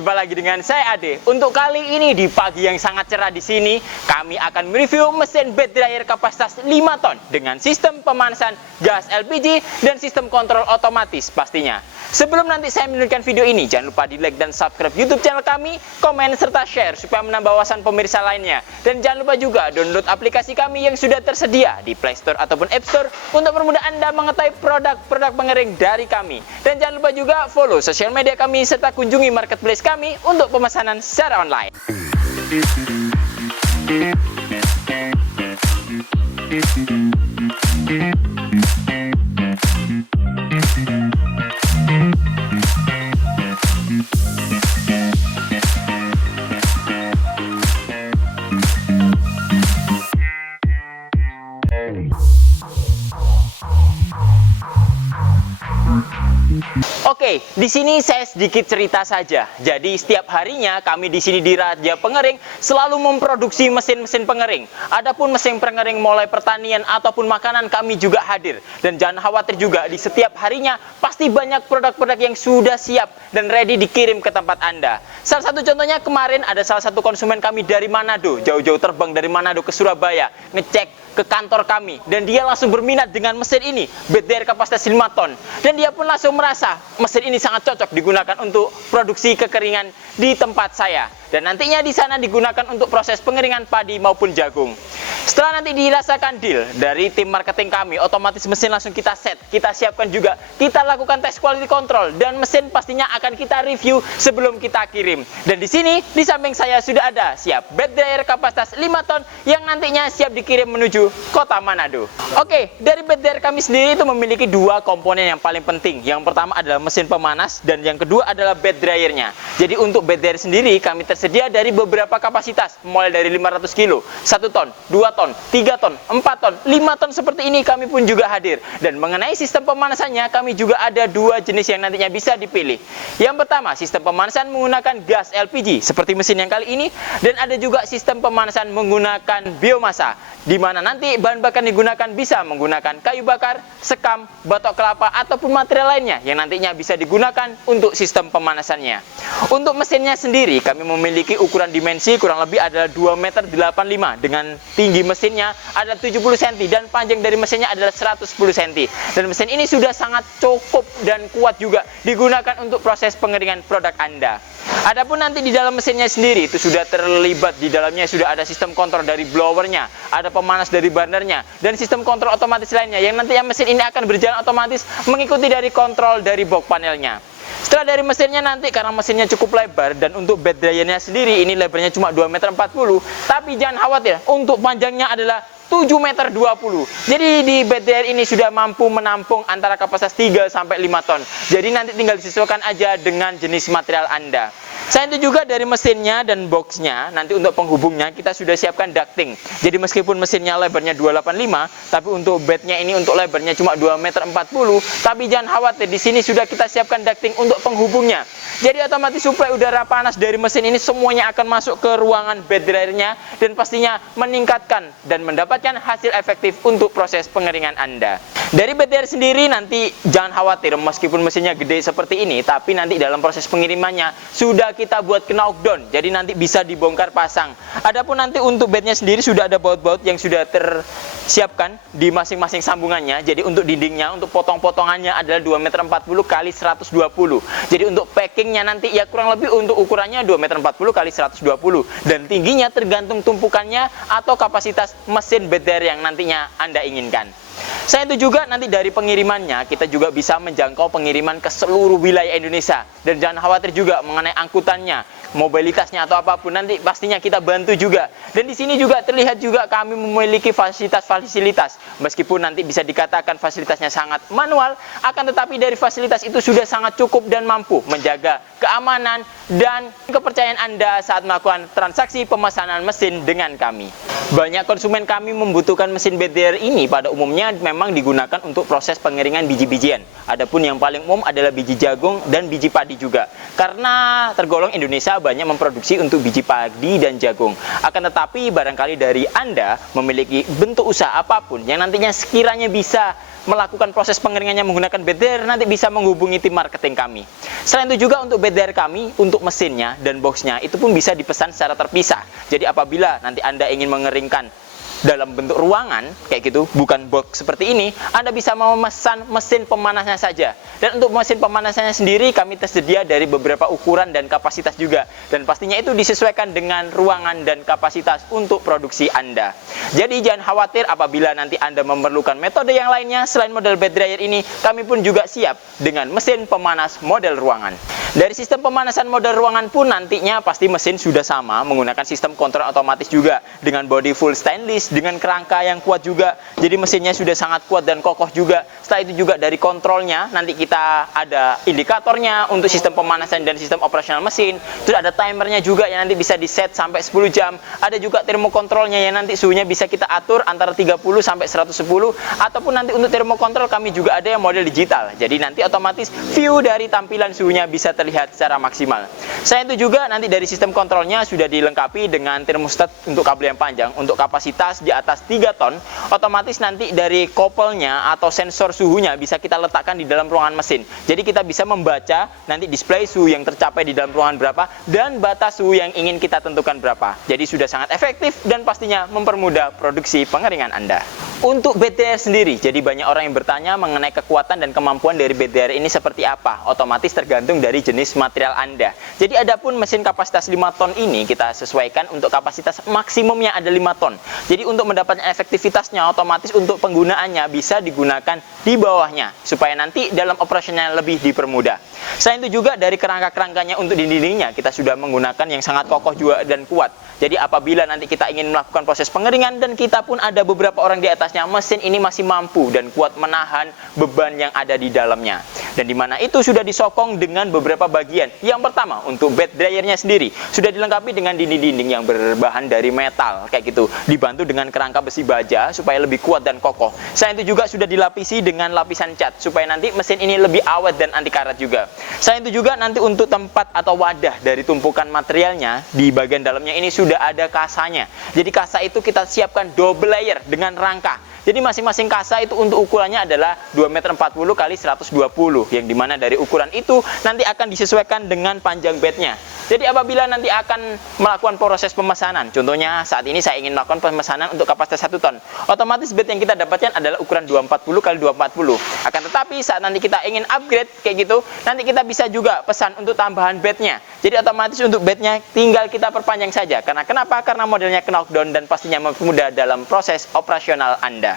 jumpa lagi dengan saya Ade. Untuk kali ini di pagi yang sangat cerah di sini, kami akan mereview mesin bed dryer kapasitas 5 ton dengan sistem pemanasan gas LPG dan sistem kontrol otomatis pastinya. Sebelum nanti saya menunjukkan video ini, jangan lupa di like dan subscribe YouTube channel kami, komen serta share supaya menambah wawasan pemirsa lainnya. Dan jangan lupa juga download aplikasi kami yang sudah tersedia di Play Store ataupun App Store untuk mempermudah Anda mengetahui produk-produk pengering dari kami. Dan jangan lupa juga follow sosial media kami serta kunjungi marketplace kami untuk pemesanan secara online. Oke, di sini saya sedikit cerita saja. Jadi setiap harinya kami di sini di Raja Pengering selalu memproduksi mesin-mesin pengering. Adapun mesin pengering mulai pertanian ataupun makanan kami juga hadir. Dan jangan khawatir juga, di setiap harinya pasti banyak produk-produk yang sudah siap dan ready dikirim ke tempat Anda. Salah satu contohnya kemarin ada salah satu konsumen kami dari Manado, jauh-jauh terbang dari Manado ke Surabaya, ngecek ke kantor kami dan dia langsung berminat dengan mesin ini, bed dryer kapasitas 5 ton, dan dia pun langsung merasa mesin ini sangat cocok digunakan untuk produksi kekeringan di tempat saya, dan nantinya di sana digunakan untuk proses pengeringan padi maupun jagung. Setelah nanti dirasakan deal dari tim marketing kami, otomatis mesin langsung kita set, kita siapkan juga, kita lakukan tes quality control, dan mesin pastinya akan kita review sebelum kita kirim. Dan di sini di samping saya sudah ada siap bed dryer kapasitas 5 ton yang nantinya siap dikirim menuju kota Manado. Oke, dari bed dryer kami sendiri itu memiliki dua komponen yang paling penting. Yang pertama adalah mesin pemanas dan yang kedua adalah bed dryernya. Jadi untuk bed dryer sendiri kami tersedia dari beberapa kapasitas, mulai dari 500 kilo, 1 ton, 2 ton, 3 ton, 4 ton, 5 ton seperti ini kami pun juga hadir. Dan mengenai sistem pemanasannya kami juga ada dua jenis yang nantinya bisa dipilih. Yang pertama, sistem pemanasan menggunakan gas LPG seperti mesin yang kali ini, dan ada juga sistem pemanasan menggunakan biomasa, di mana nanti bahan bakar digunakan bisa menggunakan kayu bakar, sekam, batok kelapa ataupun material lainnya yang nantinya bisa digunakan untuk sistem pemanasannya. Untuk mesinnya sendiri kami memiliki ukuran dimensi kurang lebih adalah 2,85 meter dengan tinggi mesinnya adalah 70 cm dan panjang dari mesinnya adalah 110 cm. Dan mesin ini sudah sangat cukup dan kuat juga digunakan untuk proses pengeringan produk Anda. Adapun nanti di dalam mesinnya sendiri itu sudah terlibat, di dalamnya sudah ada sistem kontrol dari blowernya, ada pemanas dari burnernya, dan sistem kontrol otomatis lainnya yang nantinya mesin ini akan berjalan otomatis mengikuti dari kontrol dari box panelnya. Setelah dari mesinnya nanti, karena mesinnya cukup lebar dan untuk bed dryernya sendiri ini lebarnya cuma 2,40 meter, tapi jangan khawatir, untuk panjangnya adalah 7,20 meter. Jadi di bed dryer ini sudah mampu menampung antara kapasitas 3 sampai 5 ton. Jadi nanti tinggal disesuaikan aja dengan jenis material Anda. Selain itu juga dari mesinnya dan boxnya, nanti untuk penghubungnya kita sudah siapkan ducting. Jadi meskipun mesinnya lebarnya 285, tapi untuk bednya ini untuk lebarnya cuma 2,40 meter, tapi jangan khawatir, di sini sudah kita siapkan ducting untuk penghubungnya. Jadi otomatis suplai udara panas dari mesin ini semuanya akan masuk ke ruangan bed dryernya dan pastinya meningkatkan dan mendapatkan hasil efektif untuk proses pengeringan Anda. Dari bed dryer sendiri nanti jangan khawatir, meskipun mesinnya gede seperti ini, tapi nanti dalam proses pengirimannya sudah kita buat knockdown, jadi nanti bisa dibongkar pasang. Adapun nanti untuk bednya sendiri sudah ada baut-baut yang sudah tersiapkan di masing-masing sambungannya. Jadi untuk dindingnya, untuk potong-potongannya adalah 2,40 meter kali 120. Jadi untuk packingnya nanti ya kurang lebih untuk ukurannya 2,40 meter kali 120, dan tingginya tergantung tumpukannya atau kapasitas mesin bed dryer yang nantinya Anda inginkan. Selain itu juga nanti dari pengirimannya kita juga bisa menjangkau pengiriman ke seluruh wilayah Indonesia, dan jangan khawatir juga mengenai angkutannya, mobilitasnya atau apapun, nanti pastinya kita bantu juga. Dan di sini juga terlihat juga kami memiliki fasilitas-fasilitas, meskipun nanti bisa dikatakan fasilitasnya sangat manual, akan tetapi dari fasilitas itu sudah sangat cukup dan mampu menjaga keamanan dan kepercayaan Anda saat melakukan transaksi pemesanan mesin dengan kami. Banyak konsumen kami membutuhkan mesin bed dryer ini pada umumnya memang memang digunakan untuk proses pengeringan biji-bijian. Adapun yang paling umum adalah biji jagung dan biji padi juga. Karena tergolong Indonesia banyak memproduksi untuk biji padi dan jagung. Akan tetapi barangkali dari Anda memiliki bentuk usaha apapun yang nantinya sekiranya bisa melakukan proses pengeringannya menggunakan bed dryer, nanti bisa menghubungi tim marketing kami. Selain itu juga untuk bed dryer kami, untuk mesinnya dan boxnya itu pun bisa dipesan secara terpisah. Jadi apabila nanti Anda ingin mengeringkan dalam bentuk ruangan kayak gitu, bukan box seperti ini, Anda bisa memesan mesin pemanasnya saja. Dan untuk mesin pemanasnya sendiri kami tersedia dari beberapa ukuran dan kapasitas juga, dan pastinya itu disesuaikan dengan ruangan dan kapasitas untuk produksi Anda. Jadi jangan khawatir apabila nanti Anda memerlukan metode yang lainnya selain model bed dryer ini, kami pun juga siap dengan mesin pemanas model ruangan. Dari sistem pemanasan model ruangan pun nantinya pasti mesin sudah sama, menggunakan sistem kontrol otomatis juga dengan body full stainless, dengan kerangka yang kuat juga. Jadi mesinnya sudah sangat kuat dan kokoh juga. Setelah itu juga dari kontrolnya, nanti kita ada indikatornya untuk sistem pemanasan dan sistem operasional mesin. Terus ada timernya juga yang nanti bisa di set sampai 10 jam. Ada juga termokontrolnya yang nanti suhunya bisa kita atur antara 30 sampai 110. Ataupun nanti untuk termokontrol kami juga ada yang model digital. Jadi nanti otomatis view dari tampilan suhunya bisa terlihat secara maksimal. Selain itu juga nanti dari sistem kontrolnya sudah dilengkapi dengan termostat untuk kabel yang panjang. Untuk kapasitas di atas 3 ton, otomatis nanti dari koppelnya atau sensor suhunya bisa kita letakkan di dalam ruangan mesin. Jadi kita bisa membaca nanti display suhu yang tercapai di dalam ruangan berapa dan batas suhu yang ingin kita tentukan berapa. Jadi sudah sangat efektif dan pastinya mempermudah produksi pengeringan Anda. Untuk bed dryer sendiri, jadi banyak orang yang bertanya mengenai kekuatan dan kemampuan dari bed dryer ini seperti apa. Otomatis tergantung dari jenis material Anda. Jadi adapun mesin kapasitas 5 ton ini kita sesuaikan untuk kapasitas maksimumnya ada 5 ton. Jadi untuk mendapatkan efektivitasnya, otomatis untuk penggunaannya bisa digunakan di bawahnya supaya nanti dalam operasionalnya lebih dipermudah. Selain itu juga dari kerangka-kerangkanya untuk dinding-dindingnya kita sudah menggunakan yang sangat kokoh juga dan kuat. Jadi apabila nanti kita ingin melakukan proses pengeringan dan kita pun ada beberapa orang di atasnya, mesin ini masih mampu dan kuat menahan beban yang ada di dalamnya. Dan di mana itu sudah disokong dengan beberapa bagian. Yang pertama untuk bed dryernya sendiri sudah dilengkapi dengan dinding-dinding yang berbahan dari metal kayak gitu, dibantu dengan kerangka besi baja supaya lebih kuat dan kokoh. Selain itu juga sudah dilapisi dengan lapisan cat supaya nanti mesin ini lebih awet dan anti karat juga. Selain itu juga nanti untuk tempat atau wadah dari tumpukan materialnya di bagian dalamnya ini sudah ada kasanya. Jadi kasa itu kita siapkan double layer dengan rangka. Jadi masing-masing kasa itu untuk ukurannya adalah 2,40 x 120, yang dimana dari ukuran itu nanti akan disesuaikan dengan panjang bednya. Jadi apabila nanti akan melakukan proses pemesanan, contohnya saat ini saya ingin melakukan pemesanan untuk kapasitas 1 ton, otomatis bed yang kita dapatkan adalah ukuran 240 x 240. Akan tetapi saat nanti kita ingin upgrade kayak gitu, nanti kita bisa juga pesan untuk tambahan bednya. Jadi otomatis untuk bednya tinggal kita perpanjang saja. Karena kenapa? Karena modelnya knockdown dan pastinya mempermudah dalam proses operasional Anda.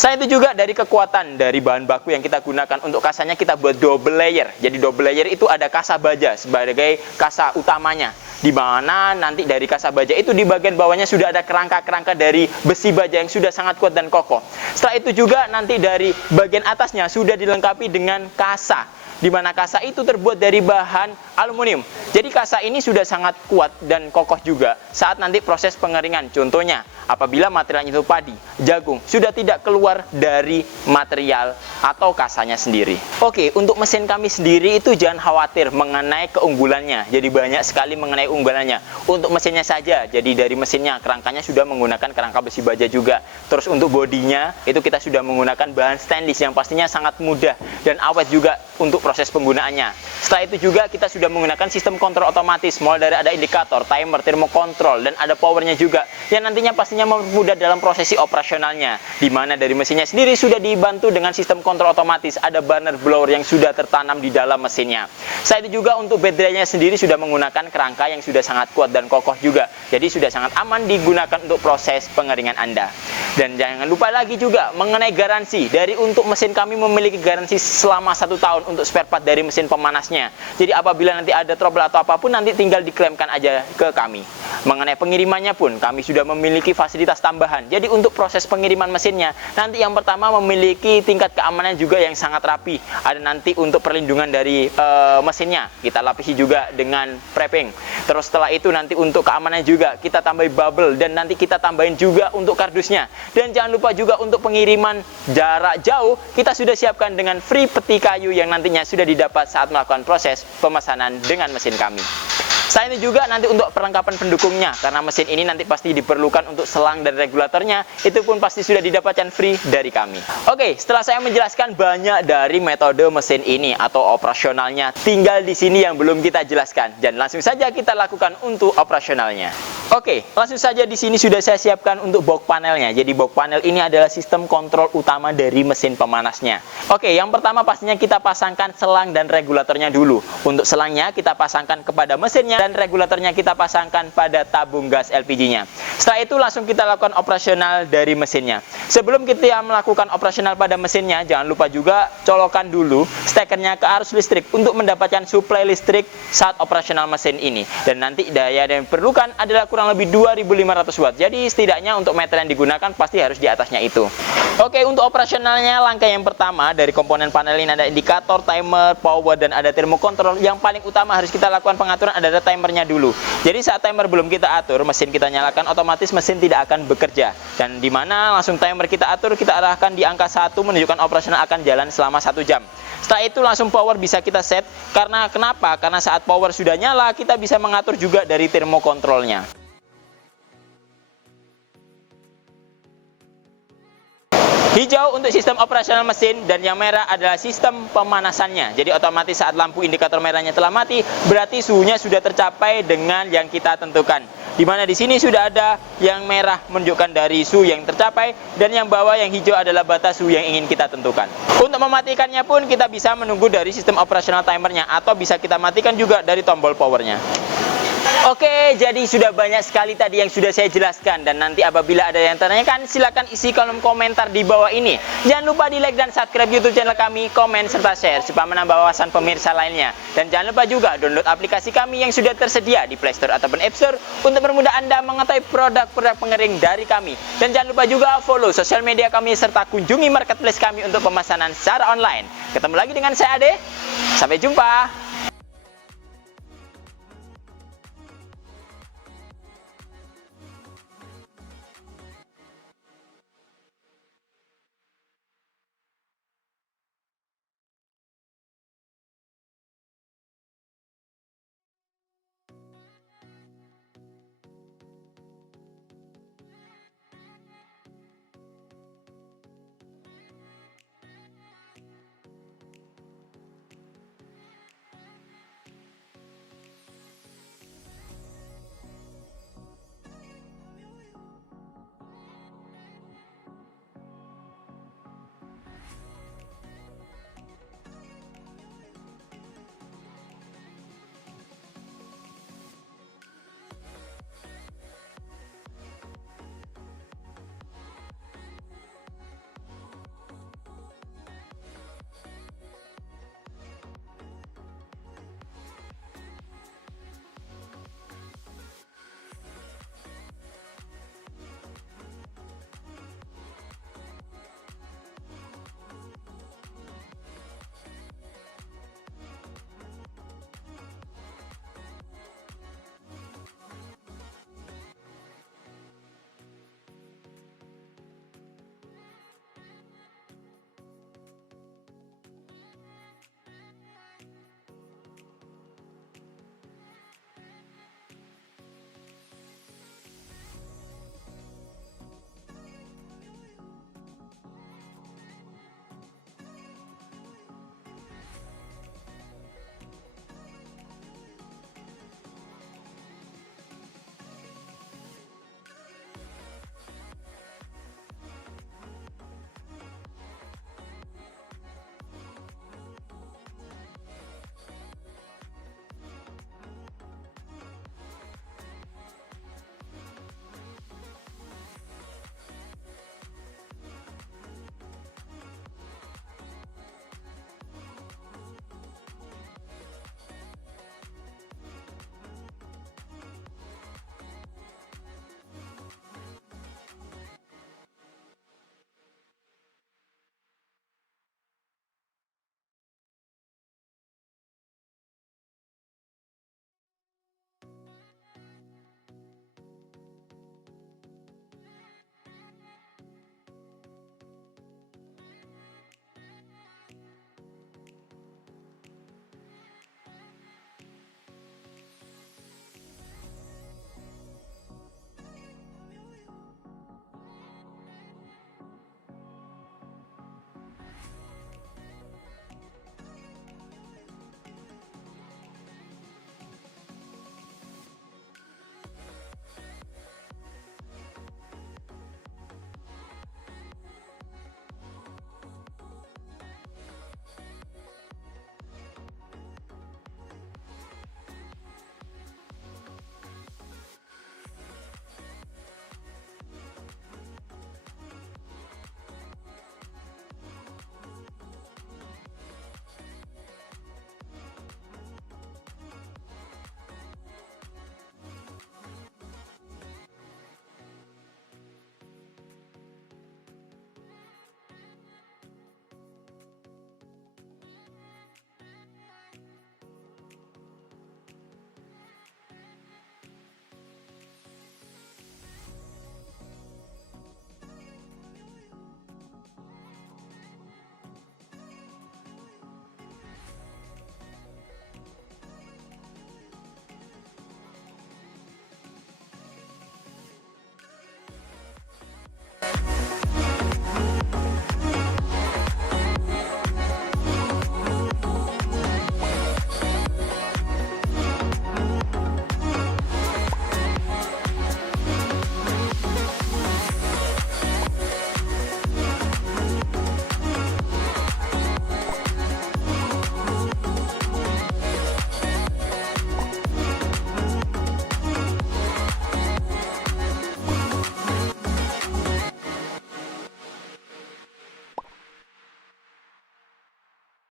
Selain itu juga dari kekuatan dari bahan baku yang kita gunakan untuk kasanya kita buat double layer. Jadi double layer itu ada kasa baja sebagai kasa utamanya, di mana nanti dari kasa baja itu di bagian bawahnya sudah ada kerangka-kerangka dari besi baja yang sudah sangat kuat dan kokoh. Setelah itu juga nanti dari bagian atasnya sudah dilengkapi dengan kasa, di mana kasa itu terbuat dari bahan aluminium. Jadi kasa ini sudah sangat kuat dan kokoh juga saat nanti proses pengeringan. Contohnya, apabila materialnya itu padi, jagung, sudah tidak keluar dari material atau kasanya sendiri. Oke, untuk mesin kami sendiri itu jangan khawatir mengenai keunggulannya. Jadi banyak sekali mengenai unggulannya. Untuk mesinnya saja, jadi dari mesinnya, kerangkanya sudah menggunakan kerangka besi baja juga. Terus untuk bodinya, itu kita sudah menggunakan bahan stainless yang pastinya sangat mudah dan awet juga untuk proses penggunaannya. Setelah itu juga kita sudah menggunakan sistem kontrol otomatis, mulai dari ada indikator, timer, termokontrol, dan ada powernya juga yang nantinya pastinya mempermudah dalam prosesi operasionalnya, di mana dari mesinnya sendiri sudah dibantu dengan sistem kontrol otomatis, ada burner blower yang sudah tertanam di dalam mesinnya. Setelah itu juga untuk bed dryernya sendiri sudah menggunakan kerangka yang sudah sangat kuat dan kokoh juga, jadi sudah sangat aman digunakan untuk proses pengeringan Anda. Dan jangan lupa lagi juga mengenai garansi. Dari untuk mesin kami memiliki garansi selama 1 tahun untuk spare part dari mesin pemanasnya. Jadi apabila nanti ada trouble atau apapun, nanti tinggal diklaimkan aja ke kami. Mengenai pengirimannya pun kami sudah memiliki fasilitas tambahan. Jadi untuk proses pengiriman mesinnya, nanti yang pertama memiliki tingkat keamanan pengamanannya juga yang sangat rapi. Ada nanti untuk perlindungan dari mesinnya, kita lapisi juga dengan prepping. Terus setelah itu nanti untuk keamanan juga kita tambahin bubble, dan nanti kita tambahin juga untuk kardusnya. Dan jangan lupa juga untuk pengiriman jarak jauh kita sudah siapkan dengan free peti kayu yang nantinya sudah didapat saat melakukan proses pemesanan dengan mesin kami. Selain itu juga nanti untuk perlengkapan pendukungnya, karena mesin ini nanti pasti diperlukan untuk selang dan regulatornya, itu pun pasti sudah didapatkan free dari kami. Oke, setelah saya menjelaskan banyak dari metode mesin ini atau operasionalnya, tinggal di sini yang belum kita jelaskan, dan langsung saja kita lakukan untuk operasionalnya. Oke, langsung saja di sini sudah saya siapkan untuk box panelnya. Jadi box panel ini adalah sistem kontrol utama dari mesin pemanasnya. Oke, yang pertama pastinya kita pasangkan selang dan regulatornya dulu. Untuk selangnya kita pasangkan kepada mesinnya, dan regulatornya kita pasangkan pada tabung gas LPG-nya. Setelah itu langsung kita lakukan operasional dari mesinnya. Sebelum kita melakukan operasional pada mesinnya, jangan lupa juga colokan dulu stekernya ke arus listrik untuk mendapatkan suplai listrik saat operasional mesin ini. Dan nanti daya yang diperlukan adalah kurang lebih 2500 watt. Jadi setidaknya untuk meter yang digunakan pasti harus di atasnya itu. Oke, untuk operasionalnya langkah yang pertama dari komponen panel ini ada indikator, timer, power, dan ada termokontrol. Yang paling utama harus kita lakukan pengaturan adalah timernya dulu. Jadi saat timer belum kita atur, mesin kita nyalakan, otomatis mesin tidak akan bekerja. Dan dimana langsung timer kita atur, kita arahkan di angka 1 menunjukkan operasional akan jalan selama 1 jam. Setelah itu langsung power bisa kita set. Karena kenapa? Karena saat power sudah nyala, kita bisa mengatur juga dari termokontrolnya. Hijau untuk sistem operasional mesin, dan yang merah adalah sistem pemanasannya. Jadi otomatis saat lampu indikator merahnya telah mati, berarti suhunya sudah tercapai dengan yang kita tentukan. Dimana di sini sudah ada yang merah menunjukkan dari suhu yang tercapai, dan yang bawah yang hijau adalah batas suhu yang ingin kita tentukan. Untuk mematikannya pun kita bisa menunggu dari sistem operasional timernya, atau bisa kita matikan juga dari tombol powernya. Oke, jadi sudah banyak sekali tadi yang sudah saya jelaskan, dan nanti apabila ada yang tanyakan silakan isi kolom komentar di bawah ini. Jangan lupa di like dan subscribe YouTube channel kami, komen serta share supaya menambah wawasan pemirsa lainnya. Dan jangan lupa juga download aplikasi kami yang sudah tersedia di Play Store ataupun App Store untuk mempermudah Anda mengetahui produk-produk pengering dari kami. Dan jangan lupa juga follow sosial media kami serta kunjungi marketplace kami untuk pemesanan secara online. Ketemu lagi dengan saya Ade. Sampai jumpa.